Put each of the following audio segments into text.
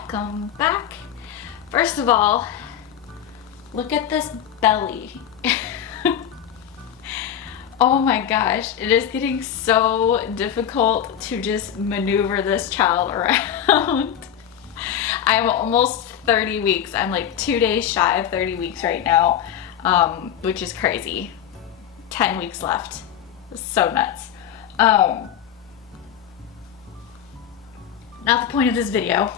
welcome back. First of all, look at this belly. Oh my gosh, it is getting so difficult to just maneuver this child around. I'm almost 30 weeks. I'm like 2 days shy of 30 weeks right now, which is crazy. 10 weeks left. It's so nuts. Not the point of this video,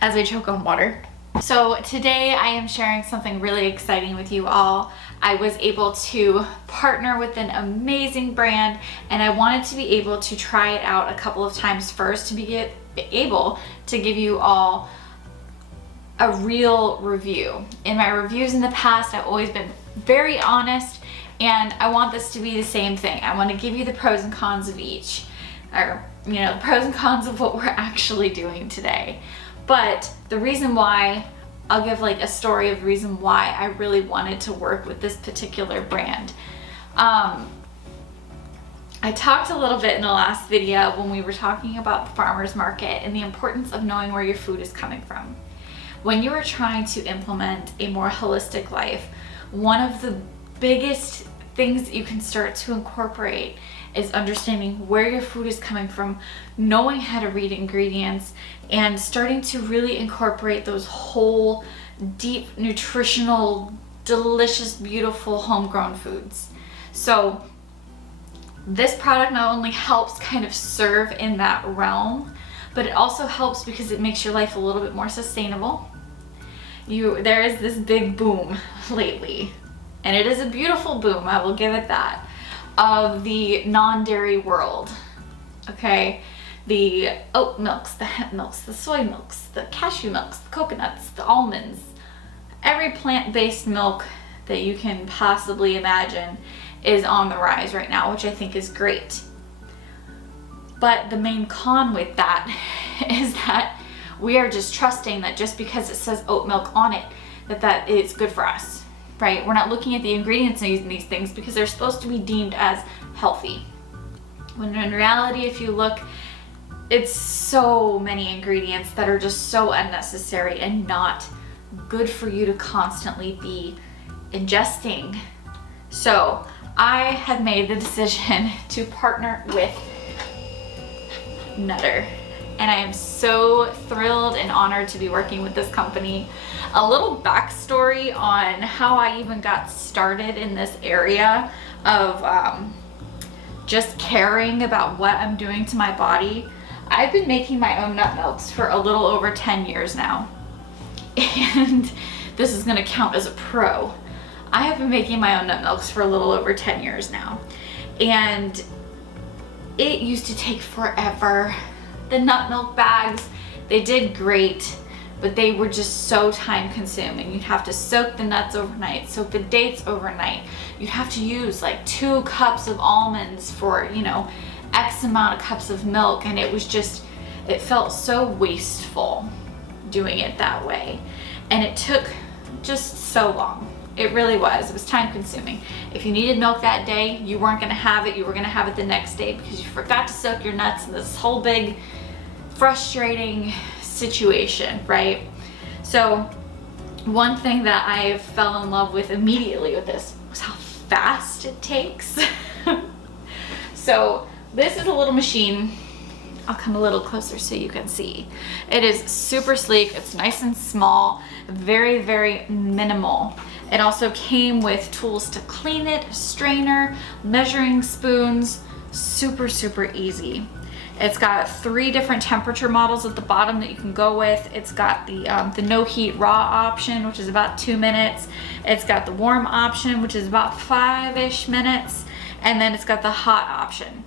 as I choke on water. So today I am sharing something really exciting with you all. I was able to partner with an amazing brand, and I wanted to be able to try it out a couple of times first to be able to give you all a real review. In my reviews in the past, I've always been very honest, and I want this to be the same thing. I want to give you the pros and cons of each, or the pros and cons of what we're actually doing today. But the reason why, I'll give like a story of the reason why I really wanted to work with this particular brand. I talked a little bit in the last video when we were talking about the farmer's market and the importance of knowing where your food is coming from. When you are trying to implement a more holistic life, one of the biggest things that you can start to incorporate is understanding where your food is coming from, knowing how to read ingredients, and starting to really incorporate those whole, deep, nutritional, delicious, beautiful, homegrown foods. So this product not only helps kind of serve in that realm, but it also helps because it makes your life a little bit more sustainable. There is this big boom lately, and it is a beautiful boom, I will give it that, of the non-dairy world, okay? The oat milks, the hemp milks, the soy milks, the cashew milks, the coconuts, the almonds, every plant-based milk that you can possibly imagine is on the rise right now, which I think is great. But the main con with that is that we are just trusting that just because it says oat milk on it, that is good for us. Right? We're not looking at the ingredients in these things because they're supposed to be deemed as healthy. When in reality, if you look, it's so many ingredients that are just so unnecessary and not good for you to constantly be ingesting. So I have made the decision to partner with Nutr. And I am so thrilled and honored to be working with this company. A little backstory on how I even got started in this area of just caring about what I'm doing to my body. I've been making my own nut milks for a little over 10 years now. And this is gonna count as a pro. I have been making my own nut milks for a little over 10 years now. And it used to take forever. The nut milk bags, they did great, but they were just so time consuming. You'd have to soak the nuts overnight, soak the dates overnight. You'd have to use like 2 cups of almonds for, X amount of cups of milk. And it was just, it felt so wasteful doing it that way. And it took just so long. It really was. It was time consuming. If you needed milk that day, you weren't gonna have it. You were gonna have it the next day because you forgot to soak your nuts in this whole big frustrating situation, right? So one thing that I fell in love with immediately with this was how fast it takes. So this is a little machine. I'll come a little closer so you can see. It is super sleek. It's nice and small, very, very minimal. It also came with tools to clean it, a strainer, measuring spoons, super, super easy. It's got 3 different temperature models at the bottom that you can go with. It's got the no heat raw option, which is about 2 minutes. It's got the warm option, which is about 5-ish minutes. And then it's got the hot option.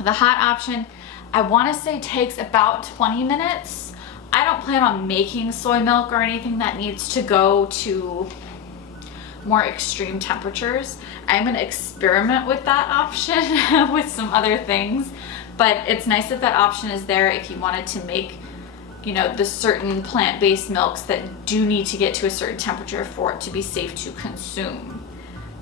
The hot option, I want to say, takes about 20 minutes. I don't plan on making soy milk or anything that needs to go to more extreme temperatures. I'm going to experiment with that option with some other things, but it's nice that that option is there if you wanted to make, the certain plant-based milks that do need to get to a certain temperature for it to be safe to consume.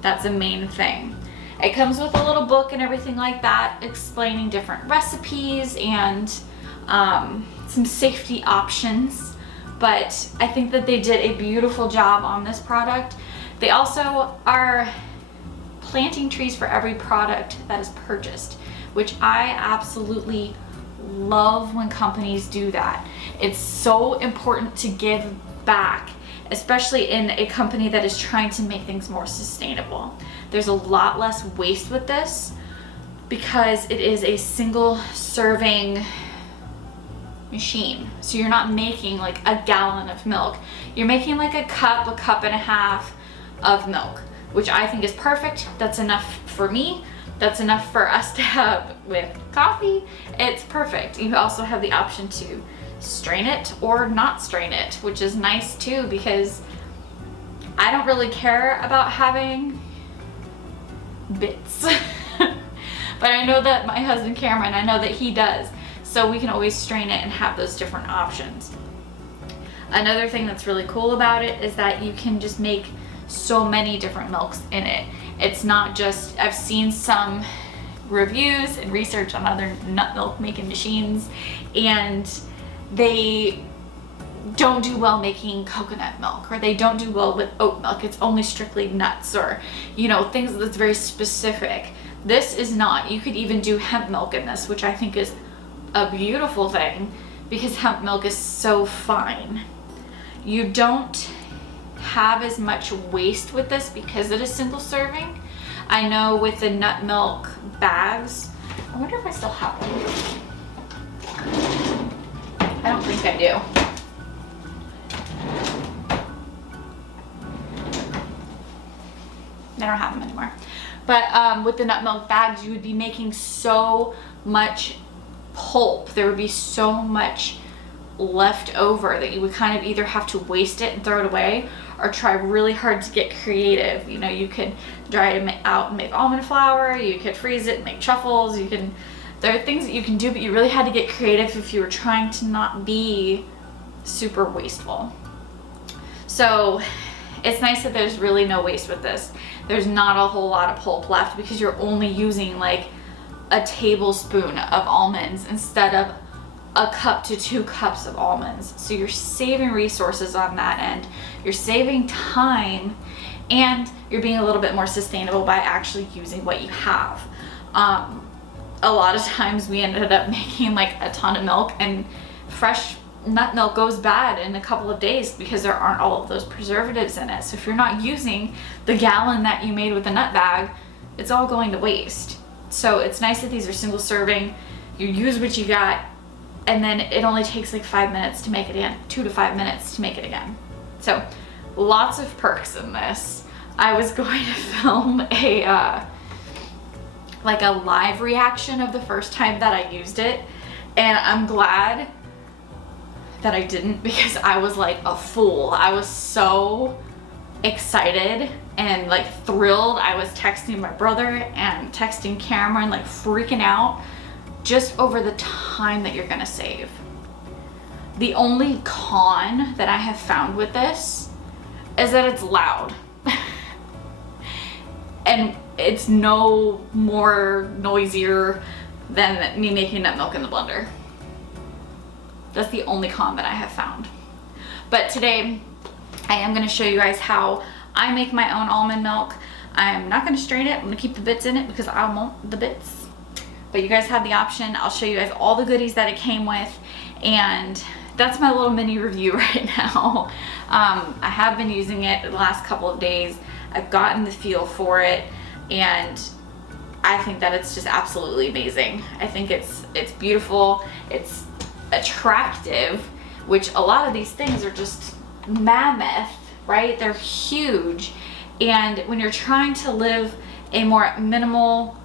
That's the main thing. It comes with a little book and everything like that, explaining different recipes and some safety options but I think that they did a beautiful job on this product. They also are planting trees for every product that is purchased, which I absolutely love when companies do that. It's so important to give back, especially in a company that is trying to make things more sustainable. There's a lot less waste with this because it is a single serving machine. So you're not making like a gallon of milk. You're making like a cup and a half of milk, which I think is perfect. That's enough for me. That's enough for us to have with coffee. It's perfect. You also have the option to strain it or not strain it, which is nice too, because I don't really care about having bits. But I know that my husband Cameron, I know that he does. So we can always strain it and have those different options. Another thing that's really cool about it is that you can just make so many different milks in it. It's not just, I've seen some reviews and research on other nut milk making machines, and they don't do well making coconut milk, or they don't do well with oat milk. It's only strictly nuts, or you know, things that's very specific. This is not. You could even do hemp milk in this, which I think is a beautiful thing because hemp milk is so fine. You don't have as much waste with this because it is single serving. I know with the nut milk bags, I wonder if I still have them. I don't think I do. I don't have them anymore. But with the nut milk bags, you would be making so much pulp. There would be so much left over that you would kind of either have to waste it and throw it away, or try really hard to get creative. You know, you could dry it out and make almond flour, you could freeze it and make truffles, there are things that you can do, but you really had to get creative if you were trying to not be super wasteful. So it's nice that there's really no waste with this. There's not a whole lot of pulp left because you're only using like a tablespoon of almonds instead of a cup to 2 cups of almonds. So you're saving resources on that end. You're saving time, and you're being a little bit more sustainable by actually using what you have. A lot of times we ended up making like a ton of milk, and fresh nut milk goes bad in a couple of days because there aren't all of those preservatives in it. So if you're not using the gallon that you made with the nut bag, it's all going to waste. So it's nice that these are single serving. You use what you got, and then it only takes like 5 minutes to make it again, 2 to 5 minutes to make it again. So lots of perks in this. I was going to film a like a live reaction of the first time that I used it, and I'm glad that I didn't, because I was like a fool. I was so excited and like thrilled. I was texting my brother and texting Cameron, like freaking out just over the time that you're gonna save. The only con that I have found with this is that it's loud. And it's no more noisier than me making nut milk in the blender. That's the only con that I have found. But today I am gonna show you guys how I make my own almond milk. I'm not gonna strain it. I'm gonna keep the bits in it because I want the bits. But you guys have the option. I'll show you guys all the goodies that it came with, and that's my little mini review right now. I have been using it the last couple of days. I've gotten the feel for it, and I think that it's just absolutely amazing. I think it's beautiful, it's attractive, which a lot of these things are just mammoth, right? They're huge. And when you're trying to live a more minimal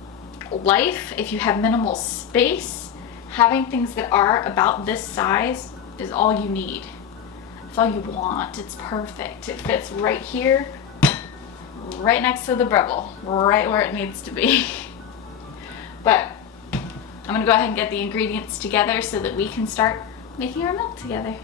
life, if you have minimal space, having things that are about this size is all you need. It's all you want. It's perfect. It fits right here, right next to the Breville, right where it needs to be. But I'm gonna go ahead and get the ingredients together so that we can start making our milk together.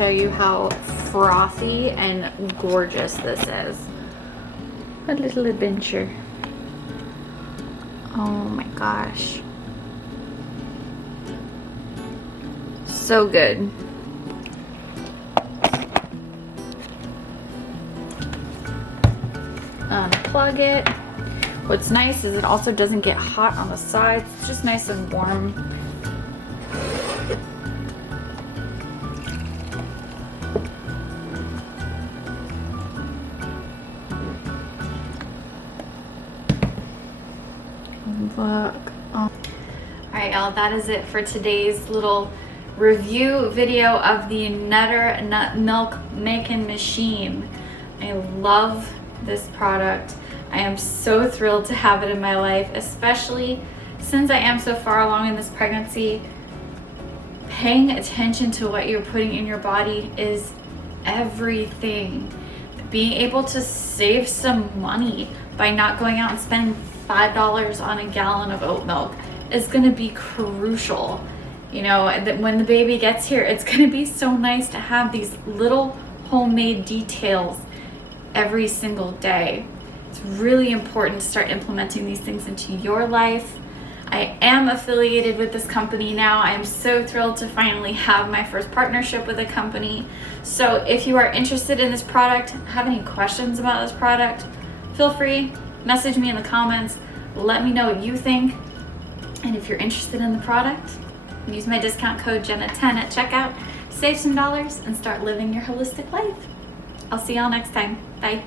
show you how frothy and gorgeous this is. A little adventure. Oh my gosh. So good. Unplug it. What's nice is it also doesn't get hot on the sides. It's just nice and warm. Look. Oh. Alright, y'all, that is it for today's little review video of the Nutr nut milk making machine. I love this product. I am so thrilled to have it in my life, especially since I am so far along in this pregnancy. Paying attention to what you're putting in your body is everything. Being able to save some money by not going out and spending $5 on a gallon of oat milk is going to be crucial. You know, that when the baby gets here, it's going to be so nice to have these little homemade details every single day. It's really important to start implementing these things into your life. I am affiliated with this company now. I am so thrilled to finally have my first partnership with a company. So if you are interested in this product, have any questions about this product, feel free, message me in the comments, let me know what you think. And if you're interested in the product, use my discount code Jenna10 at checkout, save some dollars, and start living your holistic life. I'll see y'all next time. Bye.